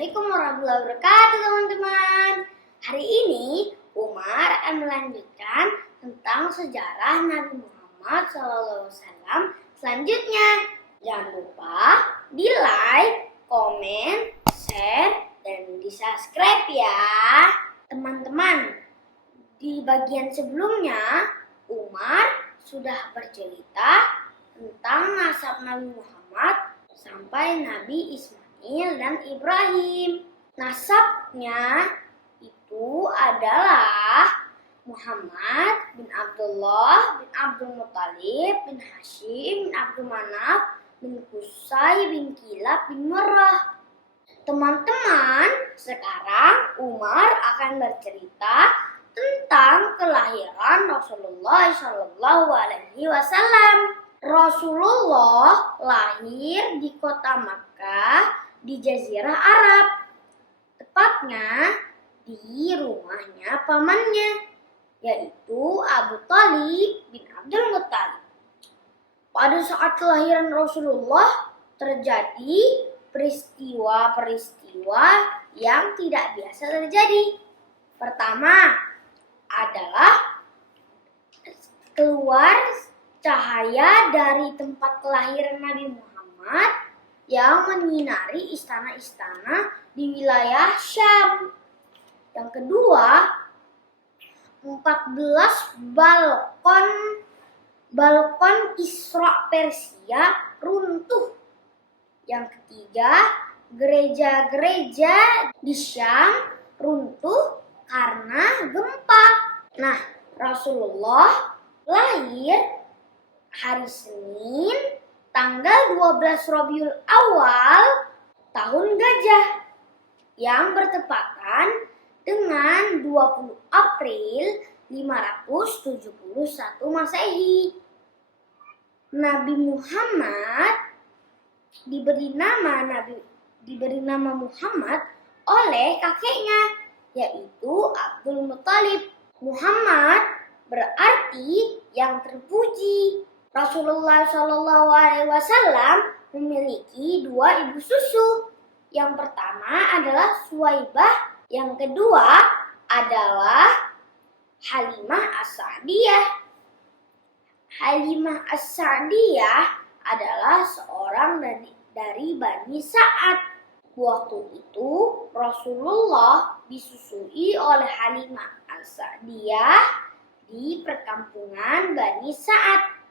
Assalamualaikum warahmatullahi wabarakatuh teman-teman. Hari ini Umar akan melanjutkan tentang sejarah Nabi Muhammad SAW selanjutnya. Jangan lupa di like, komen, share, dan di subscribe ya teman-teman. Di bagian sebelumnya Umar sudah bercerita tentang nasab Nabi Muhammad sampai Nabi Ismail dan Ibrahim. Nasabnya itu adalah Muhammad bin Abdullah bin Abdul Muttalib bin Hashim bin Abdul Manaf bin Qusay bin Kilab bin Murrah. Teman-teman, sekarang Umar akan bercerita tentang kelahiran Rasulullah SAW. Rasulullah lahir di kota Makkah di Jazirah Arab, tepatnya di rumahnya pamannya, yaitu Abu Thalib bin Abdul Muttalib. Pada saat kelahiran Rasulullah terjadi peristiwa-peristiwa yang tidak biasa terjadi. Pertama adalah keluar cahaya dari tempat kelahiran Nabi Muhammad yang menyinari istana-istana di wilayah Syam. Yang kedua, 14 balkon Isra Persia runtuh. Yang ketiga, gereja-gereja di Syam runtuh karena gempa. Nah, Rasulullah lahir hari Senin tanggal 12 Rabiul Awal tahun Gajah yang bertepatan dengan 20 April 571 Masehi. Nabi Muhammad diberi nama Muhammad oleh kakeknya, yaitu Abdul Muttalib. Muhammad berarti yang terpuji. Rasulullah SAW memiliki dua ibu susu. Yang pertama adalah Suwaibah, yang kedua adalah Halimah As-Sa'diyah. Halimah As-Sa'diyah adalah seorang dari Bani Sa'ad. Waktu itu Rasulullah disusui oleh Halimah As-Sa'diyah di perkampungan Bani Sa'ad.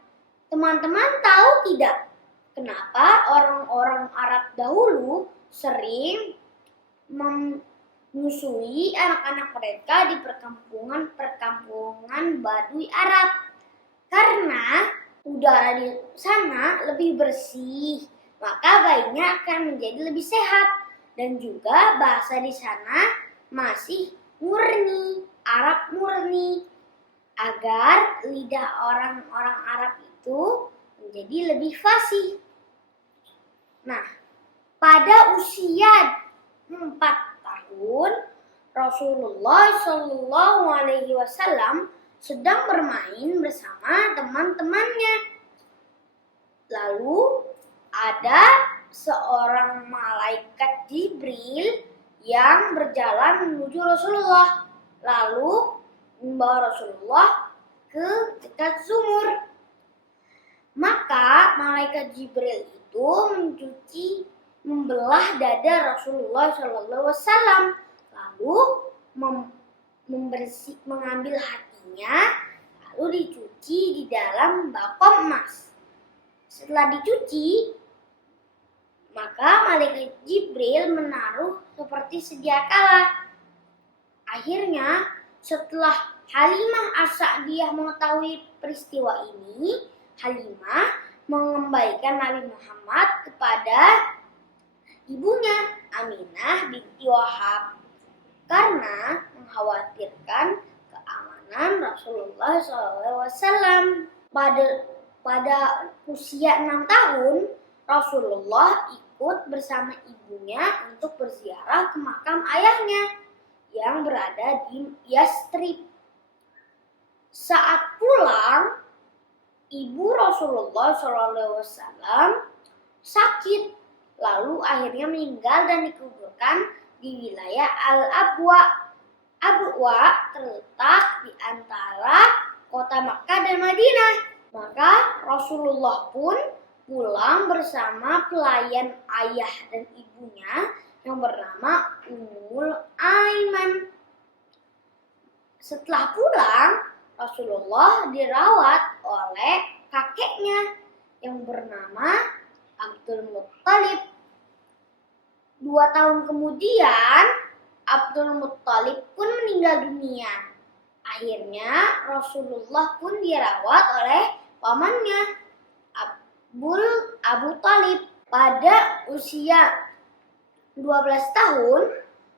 Teman-teman tahu tidak kenapa orang-orang Arab dahulu sering menyusui anak-anak mereka di perkampungan Baduy Arab? Karena udara di sana lebih bersih, maka bayinya akan menjadi lebih sehat, dan juga bahasa di sana masih murni, Arab murni, agar lidah orang-orang Arab itu menjadi lebih fasih. Nah, pada usia 4 tahun, Rasulullah SAW sedang bermain bersama teman-temannya. Lalu ada seorang malaikat Jibril yang berjalan menuju Rasulullah, lalu membawa Rasulullah ke dekat sumur. Maka malaikat Jibril itu membelah dada Rasulullah SAW, lalu mengambil hatinya, lalu dicuci di dalam bako emas. Setelah dicuci, maka malaikat Jibril menaruh seperti sedia kala. Akhirnya, setelah Halimah As-Sa'diyah mengetahui peristiwa ini, Halimah mengembalikan Nabi Muhammad kepada ibunya, Aminah binti Wahab, karena mengkhawatirkan keamanan Rasulullah SAW. Pada usia 6 tahun, Rasulullah ikut bersama ibunya untuk berziarah ke makam ayahnya yang berada di Yastrib. Saat pulang, ibu Rasulullah SAW sakit, lalu akhirnya meninggal dan dikuburkan di wilayah Al-Abwa. Abwa terletak di antara kota Makkah dan Madinah. Maka Rasulullah pun pulang bersama pelayan ayah dan ibunya yang bernama Ummul Aiman. Setelah pulang, Rasulullah dirawat oleh kakeknya yang bernama Abdul Muttalib. 2 tahun kemudian, Abdul Muttalib pun meninggal dunia. Akhirnya Rasulullah pun dirawat oleh pamannya Abu Talib. Pada usia 12 tahun,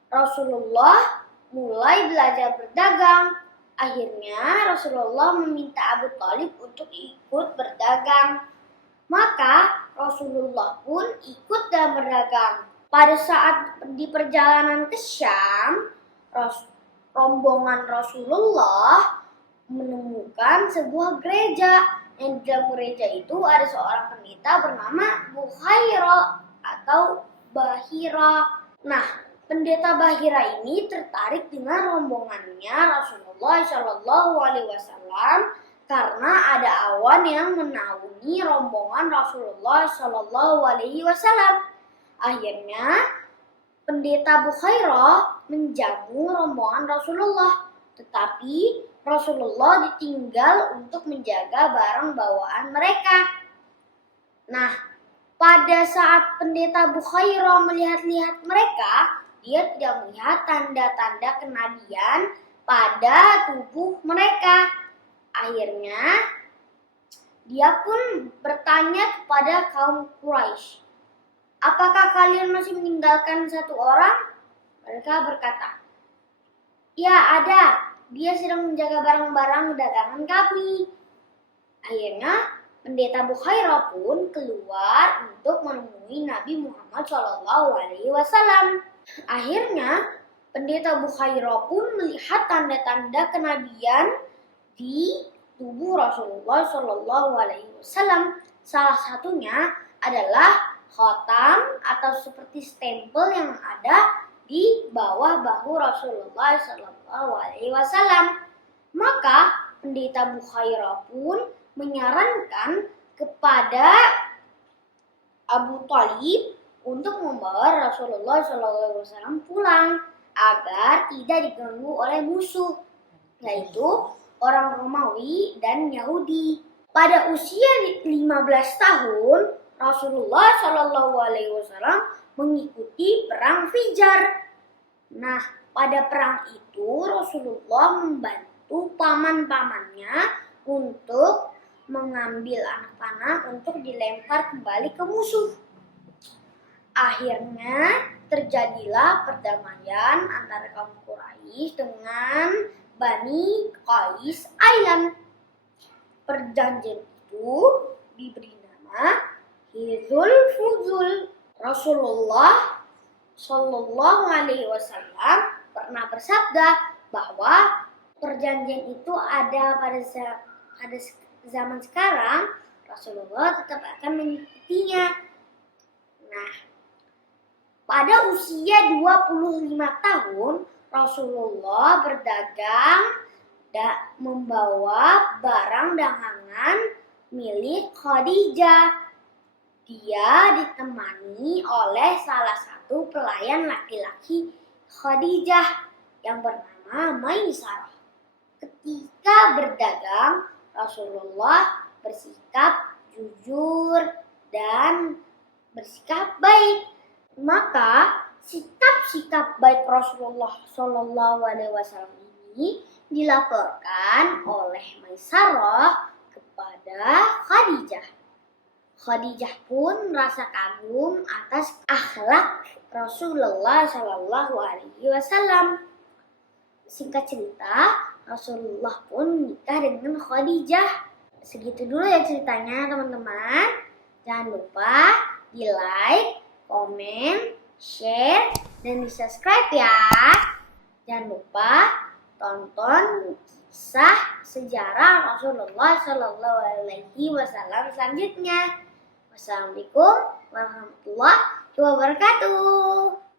Rasulullah mulai belajar berdagang. Akhirnya Rasulullah meminta Abu Talib untuk ikut berdagang. Maka Rasulullah pun ikut dalam berdagang. Pada saat di perjalanan ke Syam, rombongan Rasulullah menemukan sebuah gereja. Yang di dalam gereja itu ada seorang pendeta bernama Bukhaira atau Bahira. Nah, pendeta Bahira ini tertarik dengan rombongannya Rasulullah Shallallahu Alaihi Wasallam karena ada awan yang menaungi rombongan Rasulullah Shallallahu Alaihi Wasallam. Akhirnya pendeta Bukhaira menjamu rombongan Rasulullah, tetapi Rasulullah ditinggal untuk menjaga barang bawaan mereka. Nah, pada saat pendeta Bukhaira melihat-lihat mereka, dia tidak melihat tanda-tanda kenabian pada tubuh mereka. Akhirnya, dia pun bertanya kepada kaum Quraisy, "Apakah kalian masih meninggalkan satu orang?" Mereka berkata, "Ya, ada. Dia sedang menjaga barang-barang dagangan kami." Akhirnya, pendeta Bukhaira pun keluar untuk menemui Nabi Muhammad SAW. Akhirnya, pendeta Bukhaira pun melihat tanda-tanda kenabian di tubuh Rasulullah SAW. Salah satunya adalah khotam atau seperti stempel yang ada di bawah bahu Rasulullah SAW. Maka pendeta Bukhaira pun menyarankan kepada Abu Talib untuk membawa Rasulullah SAW pulang agar tidak diganggu oleh musuh, yaitu orang Romawi dan Yahudi. Pada usia 15 tahun, Rasulullah SAW mengikuti perang Fijar. Nah, pada perang itu Rasulullah membantu paman-pamannya untuk mengambil anak panah untuk dilempar kembali ke musuh. Akhirnya terjadilah perdamaian antara kaum Quraisy dengan Bani Qais Ailan. Perjanjian itu diberi nama Hilful Fuzul. Rasulullah Shallallahu Alaihi Wasallam pernah bersabda bahwa perjanjian itu ada pada zaman sekarang. Rasulullah tetap akan mengikutinya. Nah, pada usia 25 tahun Rasulullah berdagang dan membawa barang dagangan milik Khadijah. Dia ditemani oleh salah satu pelayan laki-laki Khadijah yang bernama Maisarah. Ketika berdagang, Rasulullah bersikap jujur dan bersikap baik. Maka sikap-sikap baik Rasulullah SAW ini dilaporkan oleh Maisarah kepada Khadijah. Khadijah pun merasa kagum atas akhlak Rasulullah SAW. Singkat cerita, Rasulullah pun menikah dengan Khadijah. Segitu dulu ya ceritanya teman-teman. Jangan lupa di like, komen, share, dan di subscribe ya. Jangan lupa tonton kisah sejarah Rasulullah SAW selanjutnya. Wassalamualaikum warahmatullahi wabarakatuh.